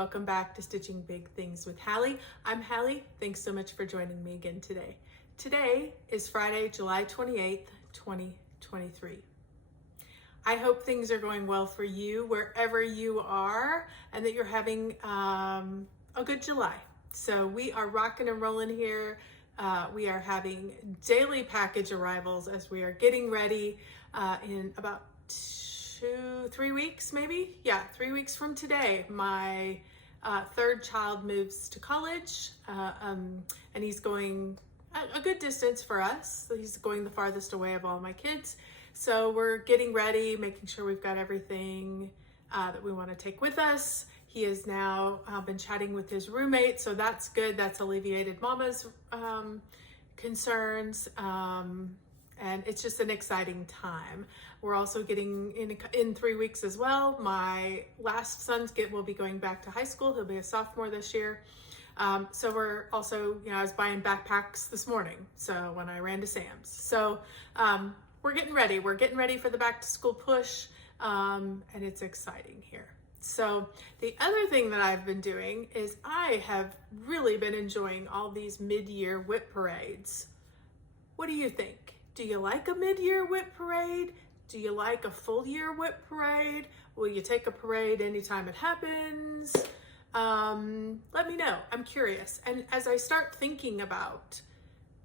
Welcome back to Stitching Big Things with Hallie. I'm Hallie. Thanks so much for joining me again today. Today is Friday, July 28th, 2023. I hope things are going well for you wherever you are and that you're having a good July. So we are rocking and rolling here. We are having daily package arrivals as we are getting ready in about 3 weeks, maybe? Yeah, 3 weeks from today. My third child moves to college and he's going a good distance for us. He's going the farthest away of all my kids. So we're getting ready, making sure we've got everything that we want to take with us. He has now been chatting with his roommate, so that's good. That's alleviated Mama's concerns, and it's just an exciting time. We're also getting in 3 weeks as well. My last son will be going back to high school. He'll be a sophomore this year. So we're also, I was buying backpacks this morning. So when I ran to Sam's, so we're getting ready. We're getting ready for the back to school push, and it's exciting here. So the other thing that I've been doing is I have really been enjoying all these mid-year WIP parades. What do you think? Do you like a mid-year WIP parade? Do you like a full year WIP parade? Will you take a parade anytime it happens? Let me know. I'm curious. And as I start thinking about,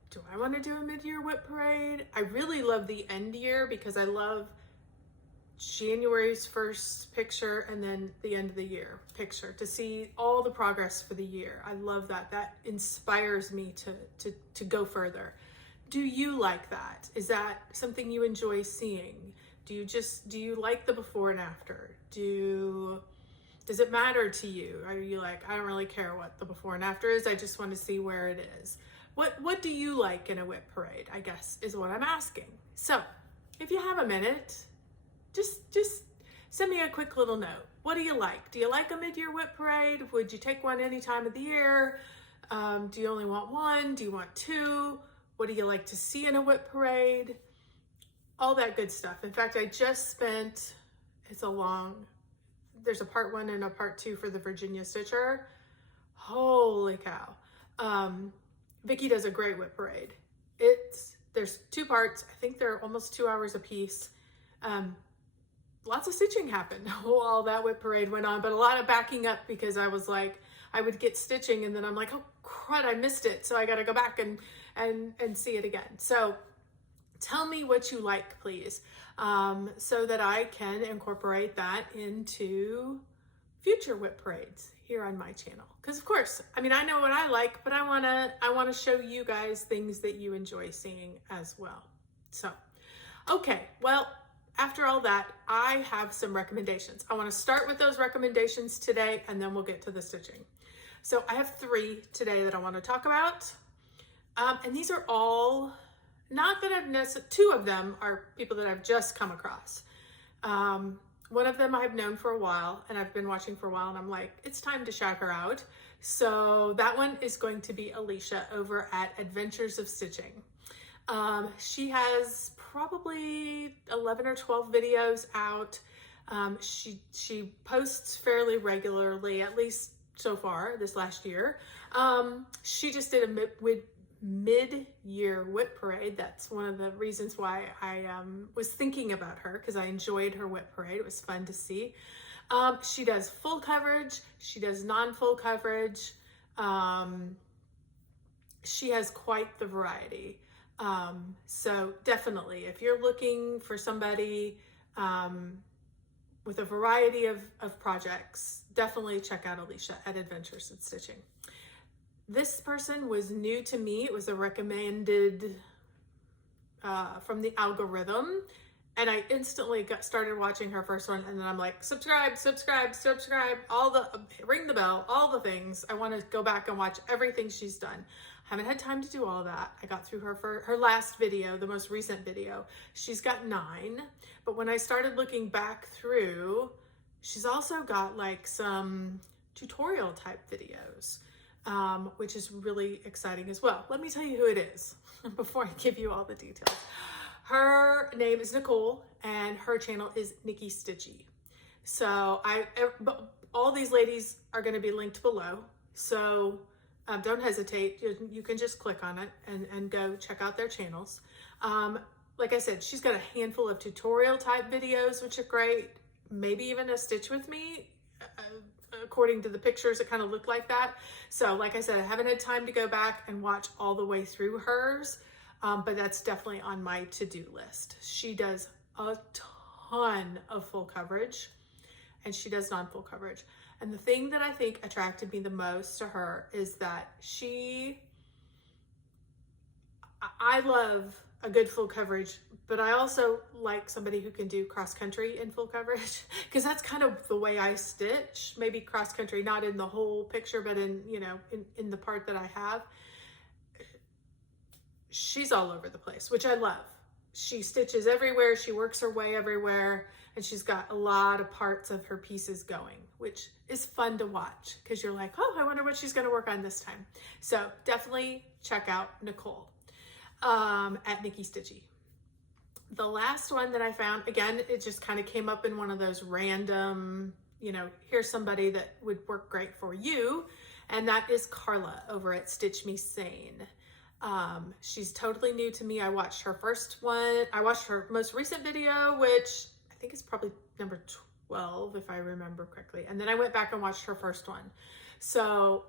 do I want to do a mid-year WIP parade? I really love the end year because I love January's first picture and then the end of the year picture to see all the progress for the year. I love that. That inspires me to go further. Do you like that? Is that something you enjoy seeing? Do you like the before and after? Does it matter to you? Are you like, I don't really care what the before and after is. I just want to see where it is. What do you like in a WIP parade, I guess, is what I'm asking. So if you have a minute, just send me a quick little note. What do you like? Do you like a mid-year WIP parade? Would you take one any time of the year? Do you only want one? Do you want two? What do you like to see in a WIP parade? All that good stuff. In fact, I just spent, there's a part 1 and a part 2 for the Virginia Stitcher. Holy cow. Vicki does a great WIP parade. There's 2 parts. I think they're almost 2 hours a piece. Lots of stitching happened while that WIP parade went on, but a lot of backing up because I was like, I would get stitching and then I'm like, oh crud, I missed it. So I got to go back and see it again. So tell me what you like, please, so that I can incorporate that into future WIP parades here on my channel. Because of course, I know what I like, but I wanna show you guys things that you enjoy seeing as well. So, okay, well, after all that, I have some recommendations. I want to start with those recommendations today, and then we'll get to the stitching. So I have 3 today that I want to talk about. And these are all, not that I've necessarily, 2 of them are people that I've just come across. One of them I've known for a while and I've been watching for a while and I'm like, it's time to shout her out. So that one is going to be Alicia over at Adventures of Stitching. She has probably 11 or 12 videos out. She posts fairly regularly, at least so far this last year. She just did a mid-year WIP parade. That's one of the reasons why I was thinking about her, because I enjoyed her WIP parade. It was fun to see. She does full coverage. She does non-full coverage. She has quite the variety. So definitely, if you're looking for somebody with a variety of projects, definitely check out Alicia at Adventures in Stitching. This person was new to me. It was a recommended from the algorithm, and I instantly started watching her first one, and then I'm like, subscribe, ring the bell, all the things. I want to go back and watch everything she's done. Haven't had time to do all that. I got through her last video, the most recent video. She's got 9, but when I started looking back through, she's also got like some tutorial type videos, which is really exciting as well. Let me tell you who it is before I give you all the details. Her name is Nicole and her channel is Nikki Stitchy. So all these ladies are going to be linked below. So don't hesitate. You can just click on it and go check out their channels. Like I said, she's got a handful of tutorial type videos, which are great. Maybe even a stitch with me. According to the pictures, it kind of looked like that. So like I said, I haven't had time to go back and watch all the way through hers, but that's definitely on my to-do list. She does a ton of full coverage, and she does non-full coverage. And the thing that I think attracted me the most to her is that I love a good full coverage, but I also like somebody who can do cross country in full coverage, because that's kind of the way I stitch. Maybe cross country, not in the whole picture, but in, you know, in the part that I have. She's all over the place, which I love. She stitches everywhere. She works her way everywhere. And she's got a lot of parts of her pieces going, which is fun to watch, because you're like, oh, I wonder what she's going to work on this time. So definitely check out Nicole at Nikki Stitchy. The last one that I found, again, it just kind of came up in one of those random, you know, here's somebody that would work great for you. And that is Carla over at Stitch Me Sane. She's totally new to me. I watched her first one. I watched her most recent video, which I think is probably number 12, if I remember correctly. And then I went back and watched her first one. So,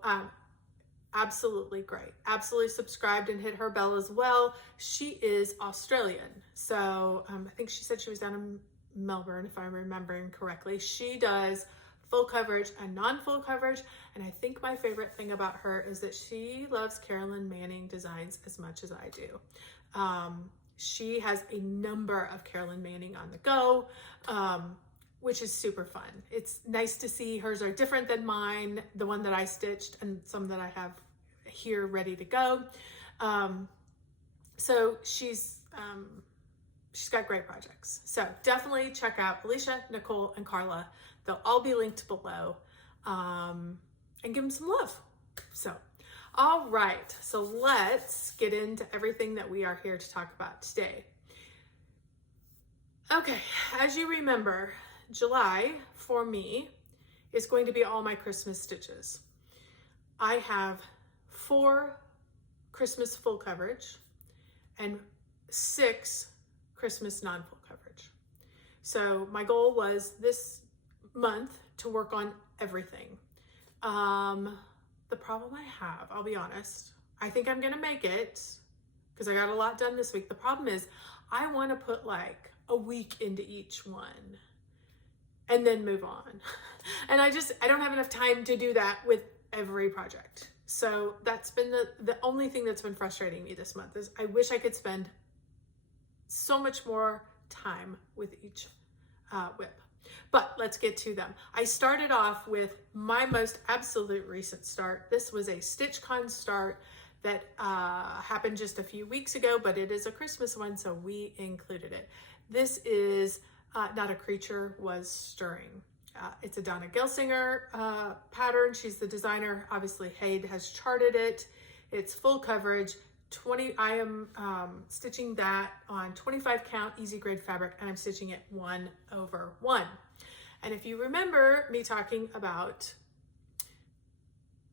absolutely great. Absolutely subscribed and hit her bell as well. She is Australian. So, I think she said she was down in Melbourne, if I'm remembering correctly. She does full coverage and non-full coverage. And I think my favorite thing about her is that she loves Carolyn Manning designs as much as I do. She has a number of Carolyn Manning on the go, which is super fun. It's nice to see hers are different than mine, the one that I stitched, and some that I have here ready to go. So she's got great projects. So definitely check out Alicia, Nicole, and Carla. They'll all be linked below, and give them some love. So, all right, so let's get into everything that we are here to talk about today. Okay, as you remember, July for me is going to be all my Christmas stitches. I have 4 Christmas full coverage and 6 Christmas non-full coverage. So my goal was this month to work on everything. The problem I have, I'll be honest, I think I'm gonna make it because I got a lot done this week. The problem is I want to put like a week into each one and then move on. And I don't have enough time to do that with every project. So that's been the only thing that's been frustrating me this month is I wish I could spend so much more time with each WIP. But let's get to them. I started off with my most absolute recent start. This was a StitchCon start that happened just a few weeks ago, but it is a Christmas one, so we included it. This is Not a Creature Was Stirring. It's a Donna Gelsinger pattern. She's the designer. Obviously, Hayde has charted it. It's full coverage. I am stitching that on 25 count easy grade fabric, and I'm stitching it 1/1. And if you remember me talking about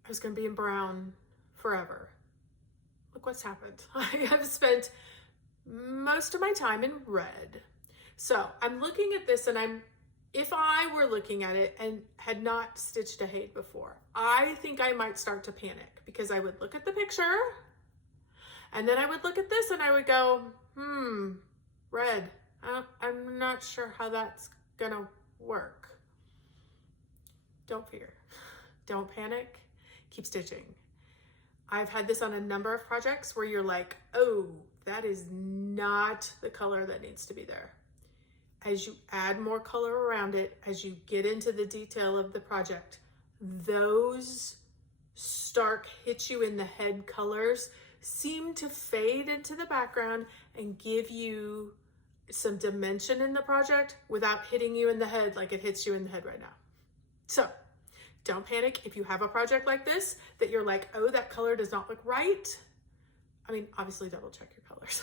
I was going to be in brown forever, look what's happened. I have spent most of my time in red. So I'm looking at this, and if I were looking at it and had not stitched a Hayde before, I think I might start to panic, because I would look at the picture and then I would look at this and I would go, red. I'm not sure how that's gonna work. Don't fear. Don't panic. Keep stitching. I've had this on a number of projects where you're like, oh, that is not the color that needs to be there. As you add more color around it, as you get into the detail of the project, those stark hit you in the head colors seem to fade into the background and give you some dimension in the project without hitting you in the head like it hits you in the head right now. So don't panic if you have a project like this that you're like, oh, that color does not look right. I mean, obviously double check your colors,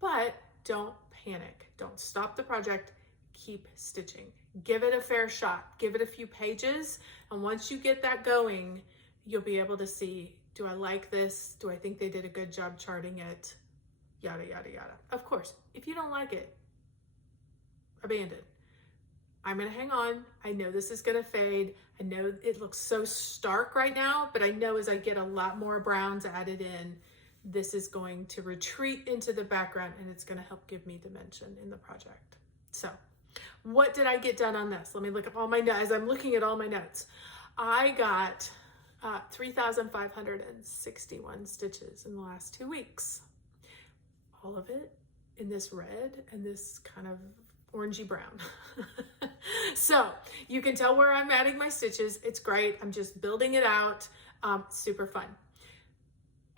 but don't panic. Don't stop the project. keep stitching. Give it a fair shot, give it a few pages. And once you get that going, you'll be able to see, do I like this? Do I think they did a good job charting it? Yada, yada, yada. Of course, if you don't like it, abandon. I'm gonna hang on. I know this is gonna fade. I know it looks so stark right now, but I know as I get a lot more browns added in, this is going to retreat into the background and it's gonna help give me dimension in the project. So what did I get done on this? Let me look up all my notes. As I'm looking at all my notes, I got 3,561 stitches in the last 2 weeks. All of it in this red and this kind of orangey brown. So you can tell where I'm adding my stitches. It's great. I'm just building it out. Super fun.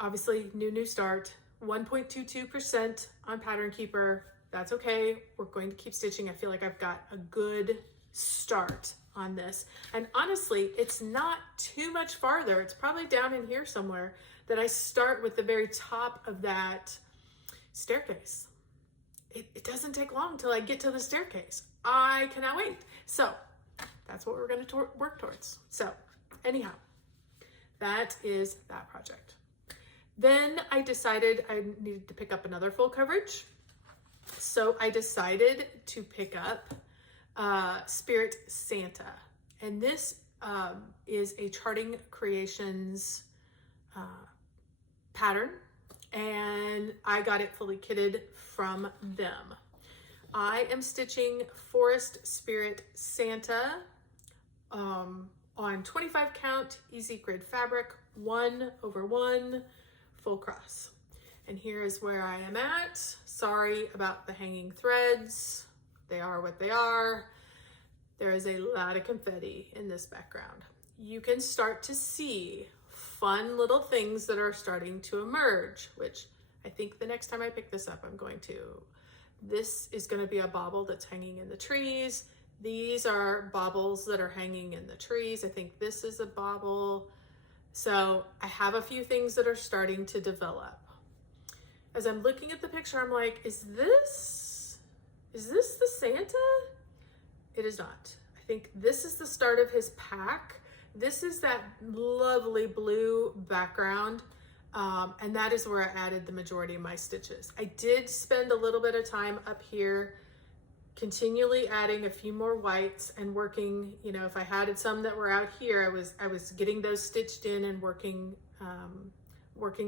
Obviously, new start. 1.22% on Pattern Keeper. That's okay. We're going to keep stitching. I feel like I've got a good start on this. And honestly, it's not too much farther. It's probably down in here somewhere that I start with the very top of that staircase. It doesn't take long till I get to the staircase. I cannot wait. So that's what we're going to work towards. So anyhow, that is that project. Then I decided I needed to pick up another full coverage. So I decided to pick up Spirit Santa. And this is a Charting Creations pattern. And I got it fully kitted from them. I am stitching Forest Spirit Santa on 25 count easy grid fabric, 1/1 full cross. And here is where I am at. Sorry about the hanging threads. They are what they are. There is a lot of confetti in this background. You can start to see fun little things that are starting to emerge, which I think the next time I pick this up, I'm going to. This is going to be a bauble that's hanging in the trees. These are baubles that are hanging in the trees. I think this is a bauble. So I have a few things that are starting to develop. As I'm looking at the picture, I'm like, is this the Santa? It is not. I think this is the start of his pack. This is that lovely blue background, and that is where I added the majority of my stitches. I did spend a little bit of time up here continually adding a few more whites and working, you know, if I had some that were out here, I was getting those stitched in and working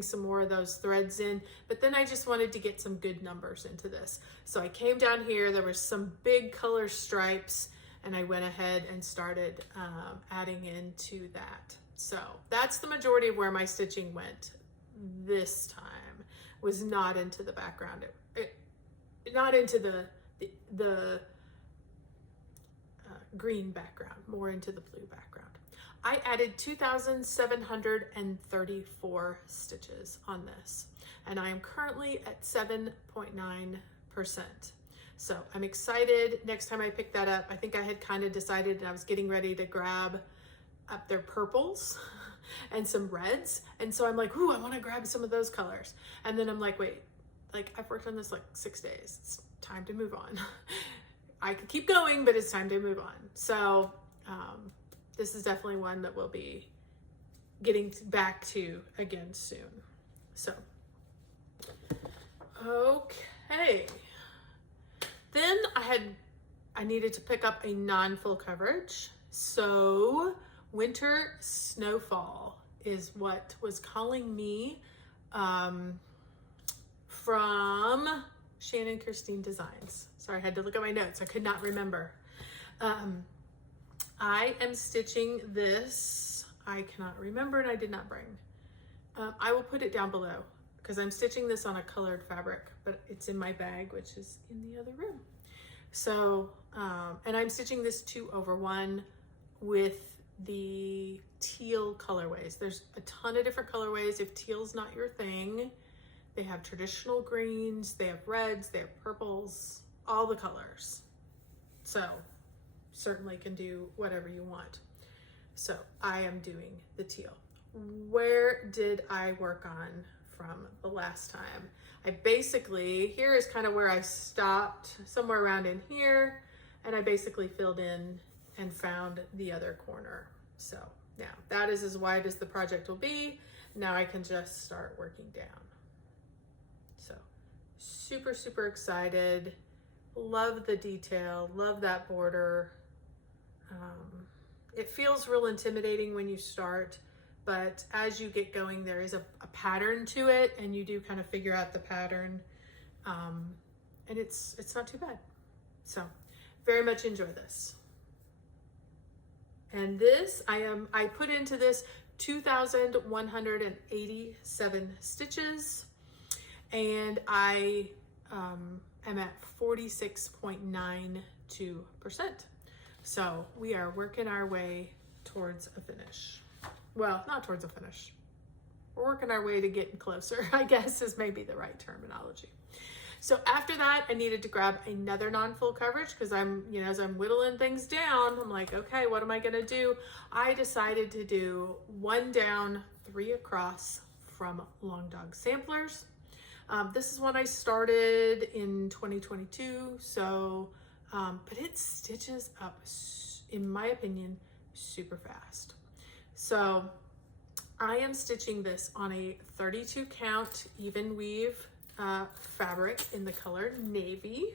some more of those threads in, but then I just wanted to get some good numbers into this. So I came down here, there was some big color stripes, and I went ahead and started adding into that. So that's the majority of where my stitching went this time, was not into the background, not into the green background, more into the blue background. I added 2,734 stitches on this, and I am currently at 7.9%. So I'm excited. Next time I pick that up, I think I had kind of decided and I was getting ready to grab up their purples and some reds. And so I'm like, ooh, I want to grab some of those colors. And then I'm like, wait, like I've worked on this like 6 days. It's time to move on. I could keep going, but it's time to move on. So this is definitely one that we'll be getting back to again soon. So, okay. Then I needed to pick up a non-full coverage. So Winter Snowfall is what was calling me from Shannon Kirstine Designs. Sorry, I had to look at my notes. I could not remember. I am stitching this. I cannot remember and I did not bring. I will put it down below because I'm stitching this on a colored fabric, but it's in my bag, which is in the other room. So, and I'm stitching this 2/1 with the teal colorways. There's a ton of different colorways. If teal's not your thing, they have traditional greens, they have reds, they have purples, all the colors. So certainly can do whatever you want. So I am doing the teal. Where did I work on from the last time? I basically, here is kind of where I stopped, somewhere around in here. and I basically filled in and found the other corner. So now that is as wide as the project will be. Now I can just start working down. So super, super excited. Love the detail, love that border. It feels real intimidating when you start, but as you get going, there is a pattern to it, and you do kind of figure out the pattern, and it's not too bad. So very much enjoy this. And this, I put into this 2,187 stitches, and I am at 46.92%. So we are working our way towards a finish. Well, not towards a finish. We're working our way to getting closer, I guess is maybe the right terminology. So after that, I needed to grab another non-full coverage because as I'm whittling things down, I'm like, okay, what am I gonna do? I decided to do 1 down, 3 across from Long Dog Samplers. This is one I started in 2022, so, but it stitches up, in my opinion, super fast. So I am stitching this on a 32 count even weave fabric in the color navy,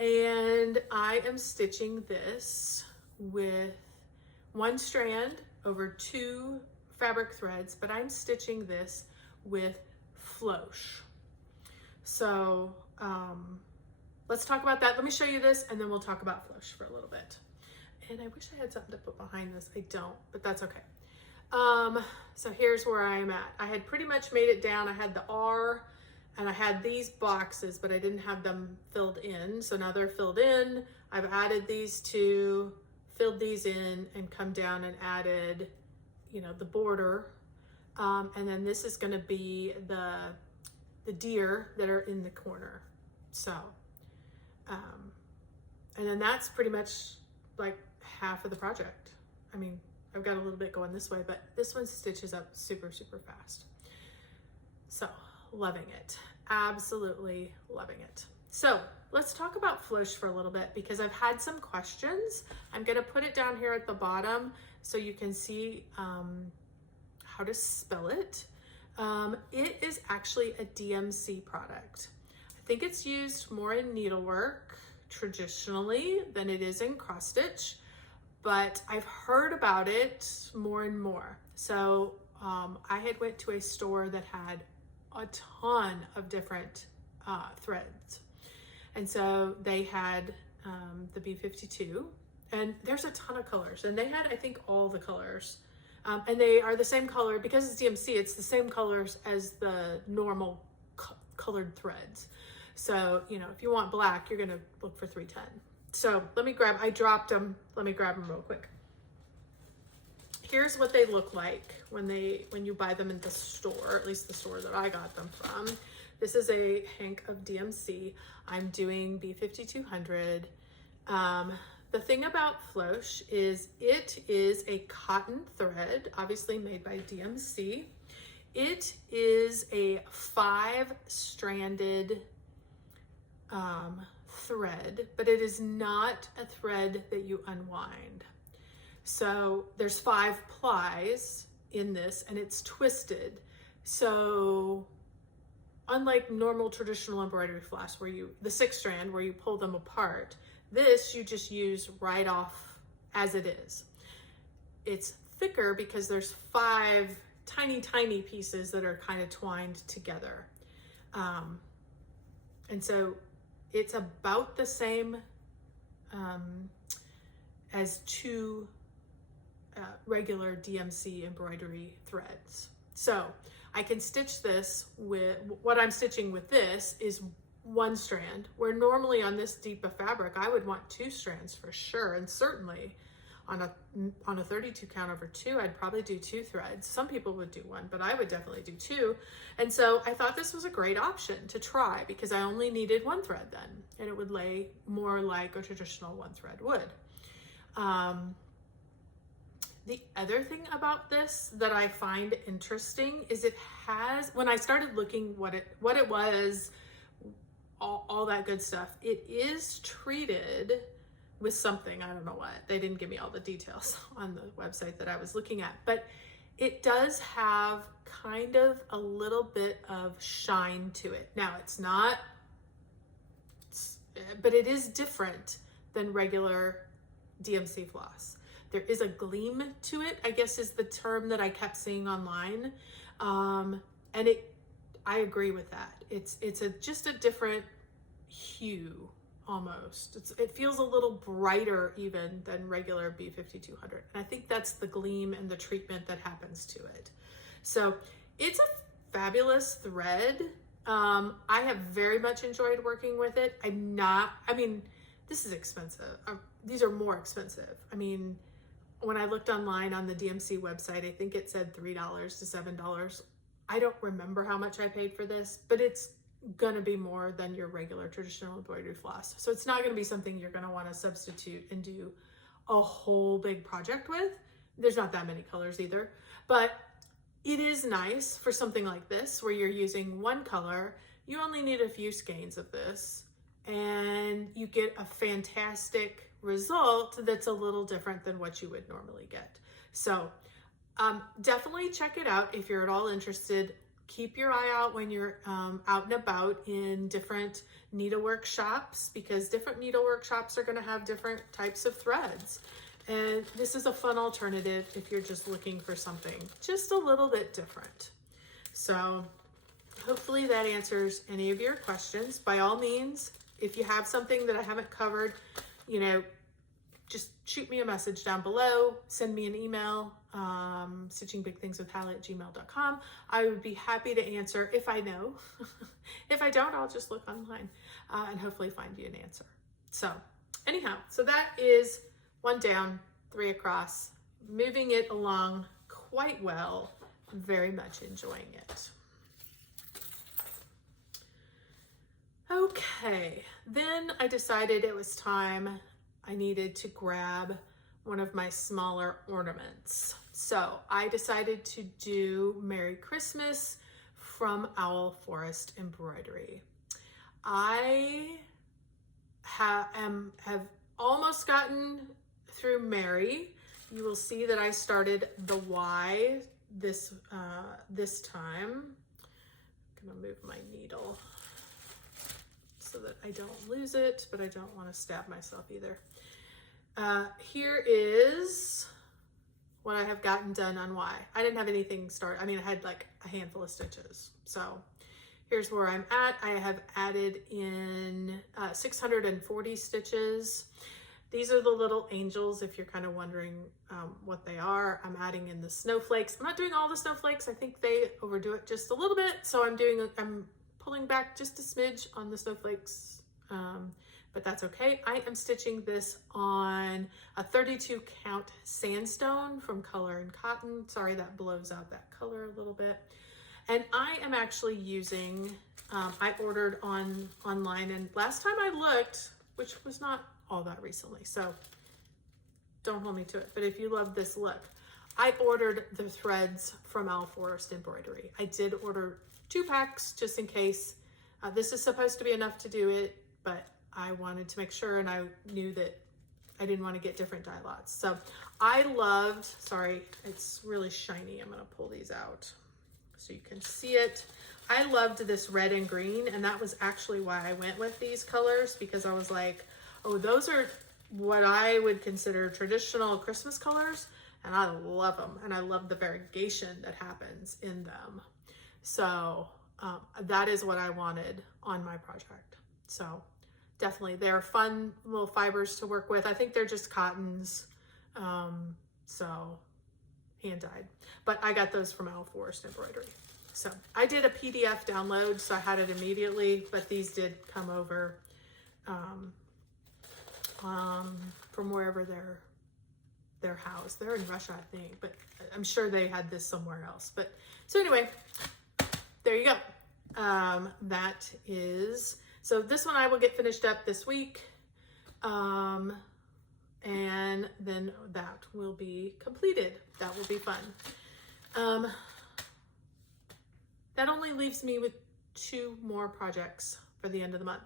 and I am stitching this with 1 strand over 2 fabric threads, but I'm stitching this with Flosh. So let's talk about that. Let me show you this, and then we'll talk about Flosh for a little bit. And I wish I had something to put behind this. I don't, but that's okay. So here's where I'm at. I had pretty much made it down. I had the R, and I had these boxes, but I didn't have them filled in. So now they're filled in. I've added these 2, filled these in, and come down and added, the border. And then this is gonna be the deer that are in the corner. So, and then that's pretty much like half of the project. I mean, I've got a little bit going this way, but this one stitches up super, super fast. So loving it, absolutely loving it. So let's talk about Flosh for a little bit because I've had some questions. I'm gonna put it down here at the bottom so you can see how to spell it. It is actually a DMC product. I think it's used more in needlework traditionally than it is in cross stitch, but I've heard about it more and more. So I had went to a store that had a ton of different threads. And so they had the B52, and there's a ton of colors, and they had, I think, all the colors. And they are the same color, because it's DMC, it's the same colors as the normal colored threads. So, if you want black, you're gonna look for 310. So I dropped them. Let me grab them real quick. Here's what they look like when you buy them in the store, at least the store that I got them from. This is a hank of DMC. I'm doing B5200. The thing about Flosh is it is a cotton thread, obviously made by DMC. It is a 5-stranded thread, but it is not a thread that you unwind. So there's 5 plies in this, and it's twisted. So unlike normal traditional embroidery floss where the 6-strand where you pull them apart, this you just use right off as it is. It's thicker because there's 5 tiny pieces that are kind of twined together. And so it's about the same as 2 regular DMC embroidery threads. So I can stitch this with, what I'm stitching with this is 1 strand, where normally on this deep of fabric, I would want 2 strands for sure. And certainly on a 32 count over 2, I'd probably do 2 threads. Some people would do 1, but I would definitely do 2. And so I thought this was a great option to try because I only needed 1 thread then, and it would lay more like a traditional 1 thread would. The other thing about this that I find interesting is it has, when I started looking what it was, all that good stuff, it is treated with something, I don't know what. They didn't give me all the details on the website that I was looking at, but it does have kind of a little bit of shine to it. Now, it's not, but it is different than regular DMC floss. There is a gleam to it, I guess is the term that I kept seeing online. And I agree with that. It's just a different hue almost. It feels a little brighter even than regular B5200. And I think that's the gleam and the treatment that happens to it. So it's a fabulous thread. I have very much enjoyed working with it. This is expensive. These are more expensive. I mean, when I looked online on the DMC website, I think it said $3 to $7. I don't remember how much I paid for this, but it's gonna be more than your regular traditional embroidery floss. So it's not gonna be something you're gonna wanna substitute and do a whole big project with. There's not that many colors either, but it is nice for something like this where you're using one color. You only need a few skeins of this and you get a fantastic result that's a little different than what you would normally get. So definitely check it out if you're at all interested. Keep your eye out when you're out and about in different needlework shops, because different needlework shops are going to have different types of threads. And this is a fun alternative if you're just looking for something just a little bit different. So hopefully that answers any of your questions. By all means, if you have something that I haven't covered, just shoot me a message down below, send me an email, stitchingbigthingswithhallie@gmail.com. I would be happy to answer if I know. If I don't, I'll just look online and hopefully find you an answer. So anyhow, so that is 1 down, 3 across, moving it along quite well, very much enjoying it. Okay, then I decided it was time I needed to grab one of my smaller ornaments. So I decided to do Merry Christmas from Owl Forest Embroidery. I have almost gotten through Merry. You will see that I started the Y this time. I'm gonna move my needle so that I don't lose it, but I don't want to stab myself either. Here is what I have gotten done on Y. I didn't have anything started. I mean, I had like a handful of stitches. So here's where I'm at. I have added in 640 stitches. These are the little angels, if you're kind of wondering what they are. I'm adding in the snowflakes. I'm not doing all the snowflakes. I think they overdo it just a little bit. So I'm pulling back just a smidge on the snowflakes, but that's okay. I am stitching this on a 32 count sandstone from Color and Cotton. Sorry, that blows out that color a little bit. And I am actually using, I ordered online, and last time I looked, which was not all that recently, so don't hold me to it, but if you love this look, I ordered the threads from Owl Forest Embroidery. I did order 2 packs just in case. This is supposed to be enough to do it, but I wanted to make sure, and I knew that I didn't want to get different dye lots. So I loved, sorry, it's really shiny. I'm gonna pull these out so you can see it. I loved this red and green, and that was actually why I went with these colors, because I was like, oh, those are what I would consider traditional Christmas colors, and I love them, and I love the variegation that happens in them. So that is what I wanted on my project. So definitely, they're fun little fibers to work with. I think they're just cottons, so hand-dyed. But I got those from Owl Forest Embroidery. So I did a PDF download, so I had it immediately, but these did come over from wherever they're housed. They're in Russia, I think, but I'm sure they had this somewhere else. But so anyway, there you go. That is, so this one I will get finished up this week. And then that will be completed. That will be fun. That only leaves me with 2 more projects for the end of the month.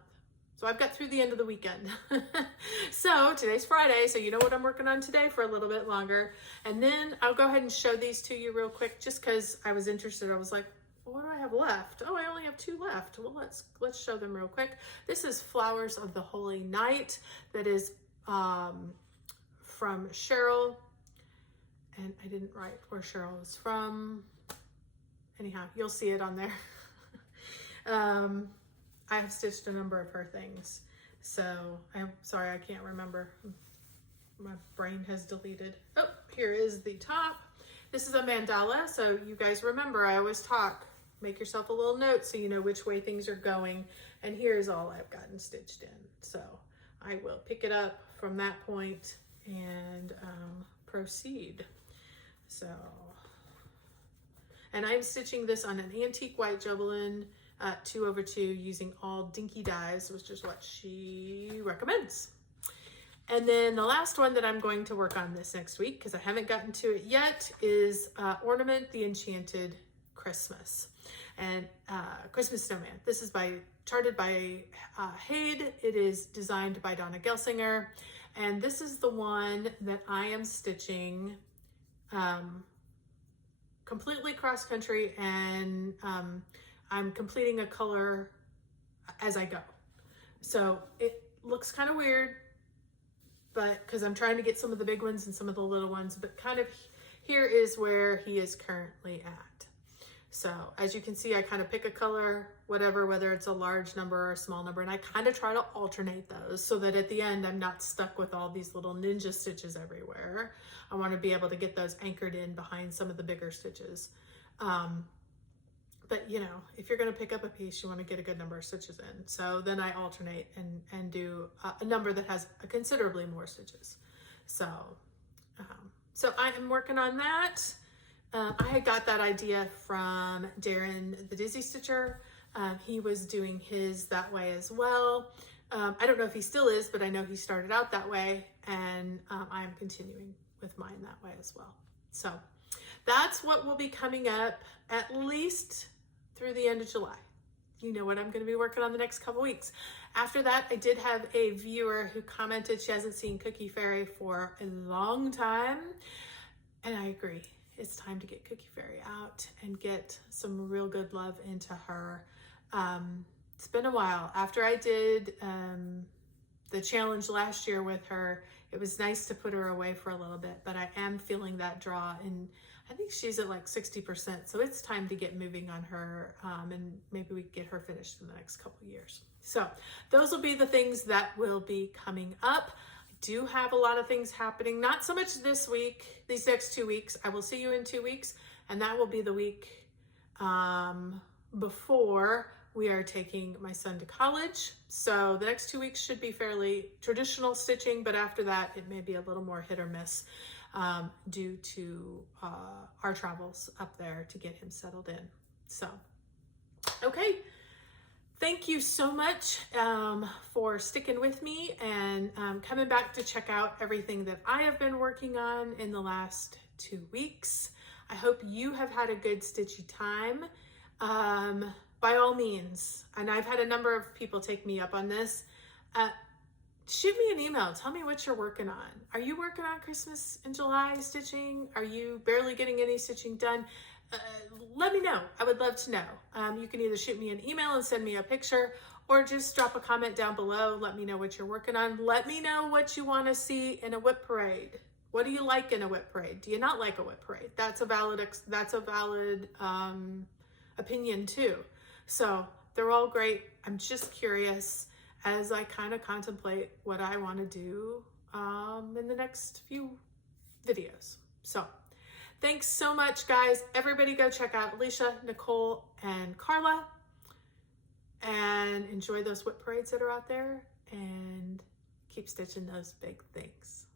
So I've got through the end of the weekend. So today's Friday, so you know what I'm working on today for a little bit longer. And then I'll go ahead and show these to you real quick, just because I was interested. I was like, what do I have left? Oh, I only have 2 left. Well, let's show them real quick. This is Flowers of the Holy Night. That is from Cheryl. And I didn't write where Cheryl is from. Anyhow, you'll see it on there. I have stitched a number of her things. So I'm sorry, I can't remember. My brain has deleted. Oh, here is the top. This is a mandala. So you guys remember, I always talk. Make yourself a little note so you know which way things are going. And here's all I've gotten stitched in. So I will pick it up from that point and proceed. So, and I'm stitching this on an antique white Jobelin 2/2 using all dinky dies, which is what she recommends. And then the last one that I'm going to work on this next week, because I haven't gotten to it yet, is Ornament the Enchanted Christmas and Christmas Snowman. This is charted by Haid. It is designed by Donna Gelsinger. And this is the one that I am stitching completely cross country, and I'm completing a color as I go. So it looks kind of weird, but because I'm trying to get some of the big ones and some of the little ones, but kind of here is where he is currently at. So as you can see, I kind of pick a color, whether it's a large number or a small number, and I kind of try to alternate those so that at the end, I'm not stuck with all these little ninja stitches everywhere. I want to be able to get those anchored in behind some of the bigger stitches. But you know, if you're going to pick up a piece, you want to get a good number of stitches in. So then I alternate and do a number that has considerably more stitches. So, so I am working on that. I had got that idea from Darren, the Dizzy Stitcher. He was doing his that way as well. I don't know if he still is, but I know he started out that way, and I'm continuing with mine that way as well. So that's what will be coming up at least through the end of July. You know what I'm going to be working on the next couple weeks. After that, I did have a viewer who commented she hasn't seen Cookie Fairy for a long time, and I agree. It's time to get Cookie Fairy out and get some real good love into her. It's been a while. After I did the challenge last year with her, it was nice to put her away for a little bit, but I am feeling that draw, and I think she's at like 60%. So it's time to get moving on her, and maybe we get her finished in the next couple of years. So those will be the things that will be coming up. Do have a lot of things happening, not so much this week, these next 2 weeks. I will see you in 2 weeks, and that will be the week before we are taking my son to college. So the next 2 weeks should be fairly traditional stitching, but after that it may be a little more hit or miss due to our travels up there to get him settled in. So, okay. Thank you so much for sticking with me and coming back to check out everything that I have been working on in the last 2 weeks. I hope you have had a good stitchy time. By all means, and I've had a number of people take me up on this, shoot me an email. Tell me what you're working on. Are you working on Christmas in July stitching? Are you barely getting any stitching done? Let me know. I would love to know. You can either shoot me an email and send me a picture, or just drop a comment down below. Let me know what you're working on. Let me know what you want to see in a WIP parade. What do you like in a WIP parade? Do you not like a WIP parade? That's a valid opinion too. So they're all great. I'm just curious as I kind of contemplate what I want to do in the next few videos. So thanks so much, guys. Everybody go check out Alicia, Nicole, and Carla, and enjoy those WIP parades that are out there, and keep stitching those big things.